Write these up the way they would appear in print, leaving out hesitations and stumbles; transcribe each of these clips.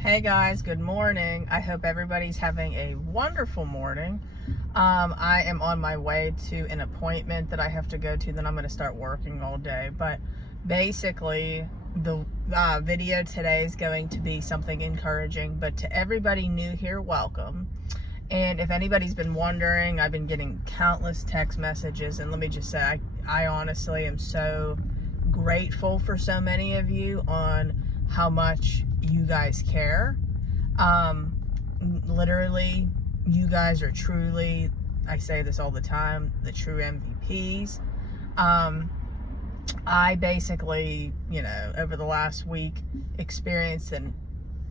Hey guys, good morning. I hope everybody's having a wonderful morning. I am on my way to an appointment that I have to go to, then I'm going to start working all day. But basically, the video today is going to be something encouraging. But to everybody new here, welcome. And if anybody's been wondering, I've been getting countless text messages. And let me just say, I honestly am so grateful for so many of you on how much you guys care. Literally, you guys are truly, I say this all the time, the true MVPs. I basically, over the last week experienced an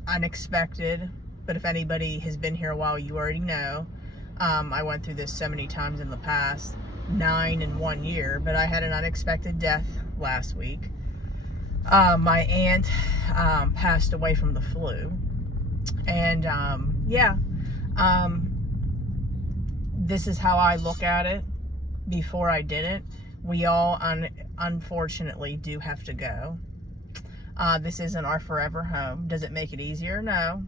unexpected, but if anybody has been here a while, you already know, I went through this so many times in the past, 9 in 1 year, but I had an unexpected death last week. My aunt passed away from the flu, and this is how I look at it. Before I didn't, we all unfortunately do have to go. This isn't our forever home. Does it make it easier? No,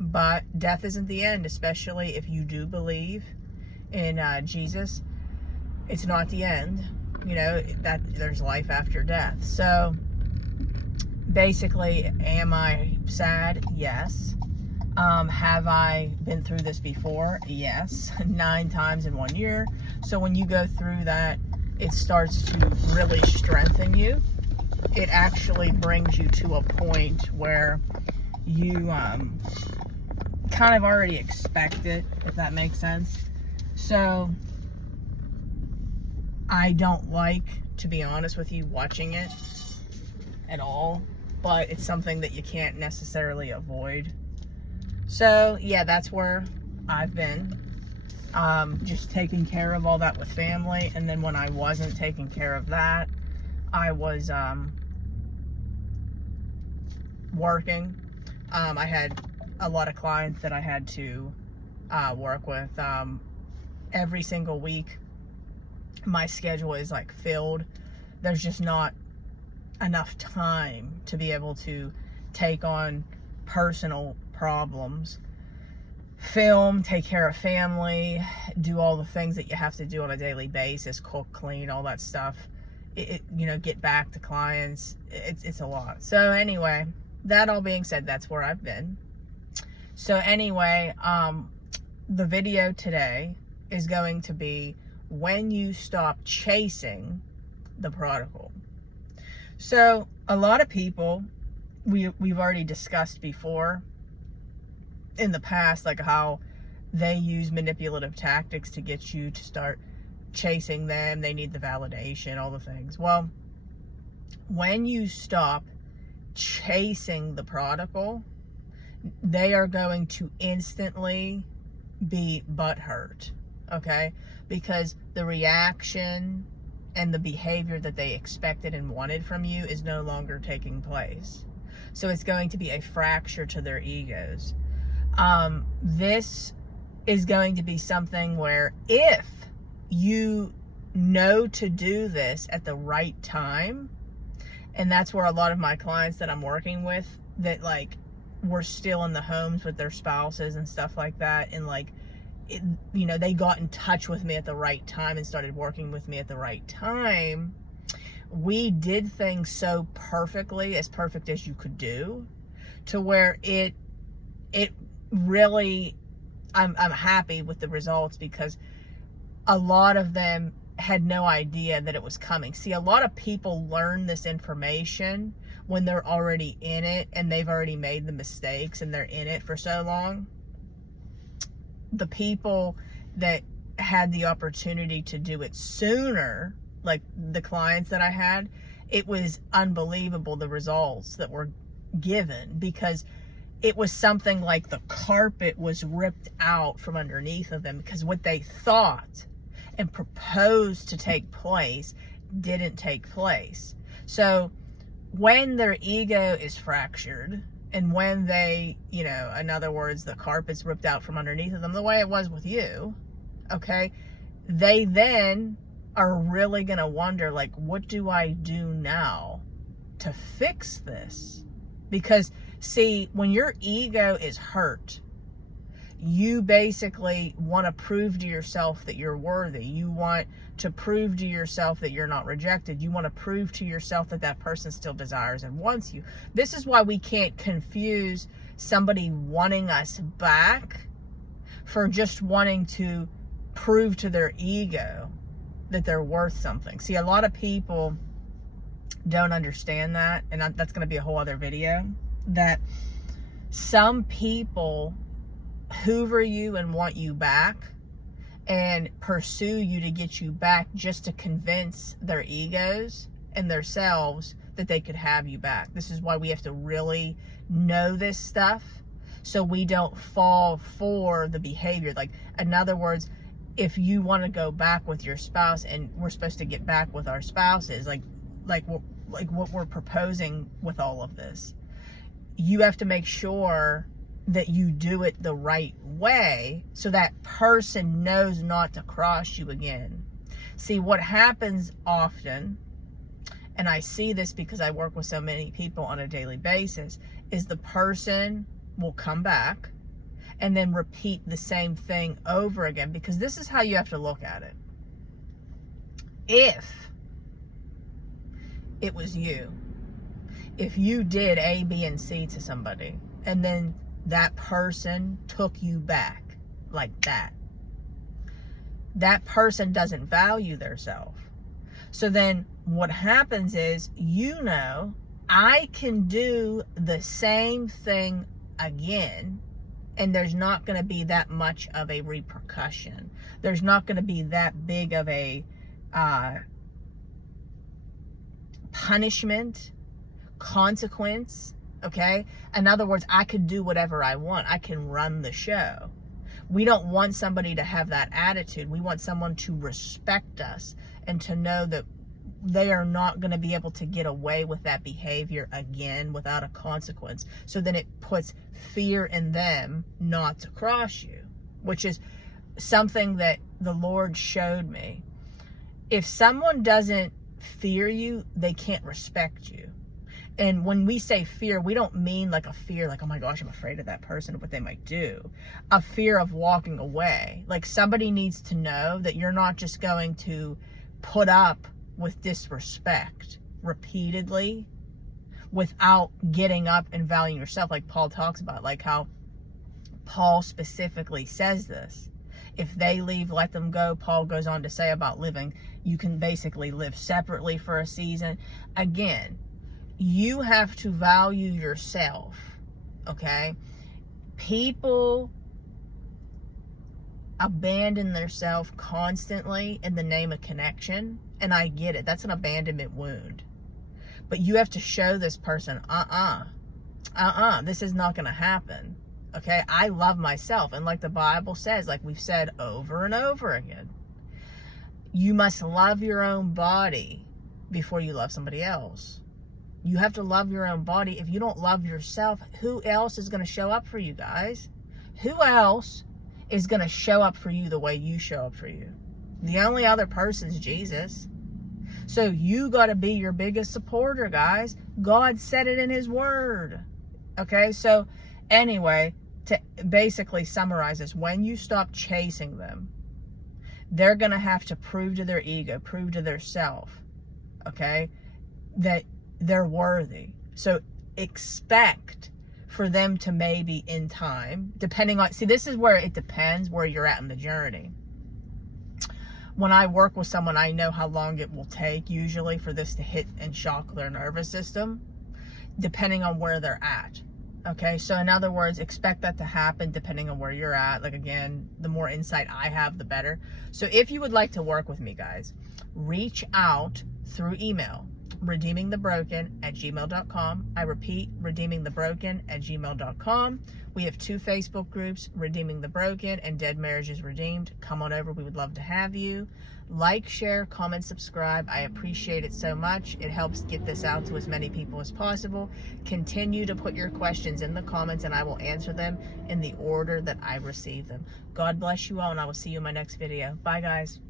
but death isn't the end, especially if you do believe in Jesus. It's not the end, that there's life after death. So basically, am I sad? Yes. Have I been through this before? Yes. 9 times in 1 year. So when you go through that, it starts to really strengthen you. It actually brings you to a point where you kind of already expect it, if that makes sense. So I don't like, to be honest with you, watching it at all, but it's something that you can't necessarily avoid. So yeah, that's where I've been, just taking care of all that with family. And then when I wasn't taking care of that, I was working. I had a lot of clients that I had to work with every single week. My schedule is like filled. There's just not enough time to be able to take on personal problems, film, take care of family, do all the things that you have to do on a daily basis, cook, clean, all that stuff, get back to clients. It's a lot. So anyway, that all being said, that's where I've been. So anyway, the video today is going to be when you stop chasing the prodigal. So a lot of people, we've already discussed before in the past, like how they use manipulative tactics to get you to start chasing them. They need the validation, all the things. Well, when you stop chasing the prodigal, they are going to instantly be butthurt, okay? Because the reaction and the behavior that they expected and wanted from you is no longer taking place. So it's going to be a fracture to their egos. This is going to be something where if you know to do this at the right time, and that's where a lot of my clients that I'm working with that were still in the homes with their spouses and stuff like that, and they got in touch with me at the right time and started working with me at the right time. We did things so perfectly, as perfect as you could do, to where it really, I'm happy with the results, because a lot of them had no idea that it was coming. See, a lot of people learn this information when they're already in it and they've already made the mistakes and they're in it for so long. The people that had the opportunity to do it sooner, like the clients that I had, it was unbelievable, the results that were given, because it was something like the carpet was ripped out from underneath of them, because what they thought and proposed to take place didn't take place. So when their ego is fractured, and when they, in other words, the carpet's ripped out from underneath of them, the way it was with you, okay, they then are really going to wonder, what do I do now to fix this? Because, see, when your ego is hurt, you basically want to prove to yourself that you're worthy. You want to prove to yourself that you're not rejected. You want to prove to yourself that that person still desires and wants you. This is why we can't confuse somebody wanting us back for just wanting to prove to their ego that they're worth something. See, a lot of people don't understand that, and that's going to be a whole other video, that some people hoover you and want you back and pursue you to get you back just to convince their egos and themselves that they could have you back. This is why we have to really know this stuff so we don't fall for the behavior. Like, in other words, if you want to go back with your spouse, and we're supposed to get back with our spouses, like what we're proposing with all of this, you have to make sure that you do it the right way so that person knows not to cross you again. See, what happens often, and I see this because I work with so many people on a daily basis, is the person will come back and then repeat the same thing over again. Because this is how you have to look at it. If it was you, if you did A, B, and C to somebody, and then that person took you back like that, that person doesn't value theirself. So then what happens is, I can do the same thing again, and there's not going to be that much of a repercussion. There's not going to be that big of a punishment, consequence, okay? In other words, I could do whatever I want. I can run the show. We don't want somebody to have that attitude. We want someone to respect us and to know that they are not going to be able to get away with that behavior again without a consequence. So then it puts fear in them not to cross you, which is something that the Lord showed me. If someone doesn't fear you, they can't respect you. And when we say fear, we don't mean like a fear like, oh my gosh, I'm afraid of that person or what they might do. A fear of walking away. Like, somebody needs to know that you're not just going to put up with disrespect repeatedly without getting up and valuing yourself, like Paul talks about, like how Paul specifically says this. If they leave, let them go. Paul goes on to say about living, you can basically live separately for a season. Again, you have to value yourself, okay? People abandon themselves constantly in the name of connection, and I get it. That's an abandonment wound. But you have to show this person, this is not going to happen, okay? I love myself, and like the Bible says, like we've said over and over again, you must love your own body before you love somebody else. You have to love your own body. If you don't love yourself, who else is going to show up for you, guys? Who else is going to show up for you the way you show up for you? The only other person is Jesus. So you got to be your biggest supporter, guys. God said it in his word. Okay, so anyway, to basically summarize this, when you stop chasing them, they're going to have to prove to their ego, prove to their self, okay, that they're worthy. So expect for them to maybe in time, depending on, see, this is where it depends where you're at in the journey. When I work with someone, I know how long it will take usually for this to hit and shock their nervous system, depending on where they're at. Okay, so in other words, expect that to happen depending on where you're at. Like, again, the more insight I have, the better. So if you would like to work with me, guys, reach out through email, redeemingthebroken@gmail.com. I repeat, redeemingthebroken@gmail.com. We have 2 Facebook groups, Redeeming the Broken and Dead Marriages Redeemed. Come on over. We would love to have you. Like, share, comment, subscribe. I appreciate it so much. It helps get this out to as many people as possible. Continue to put your questions in the comments, and I will answer them in the order that I receive them. God bless you all, and I will see you in my next video. Bye, guys.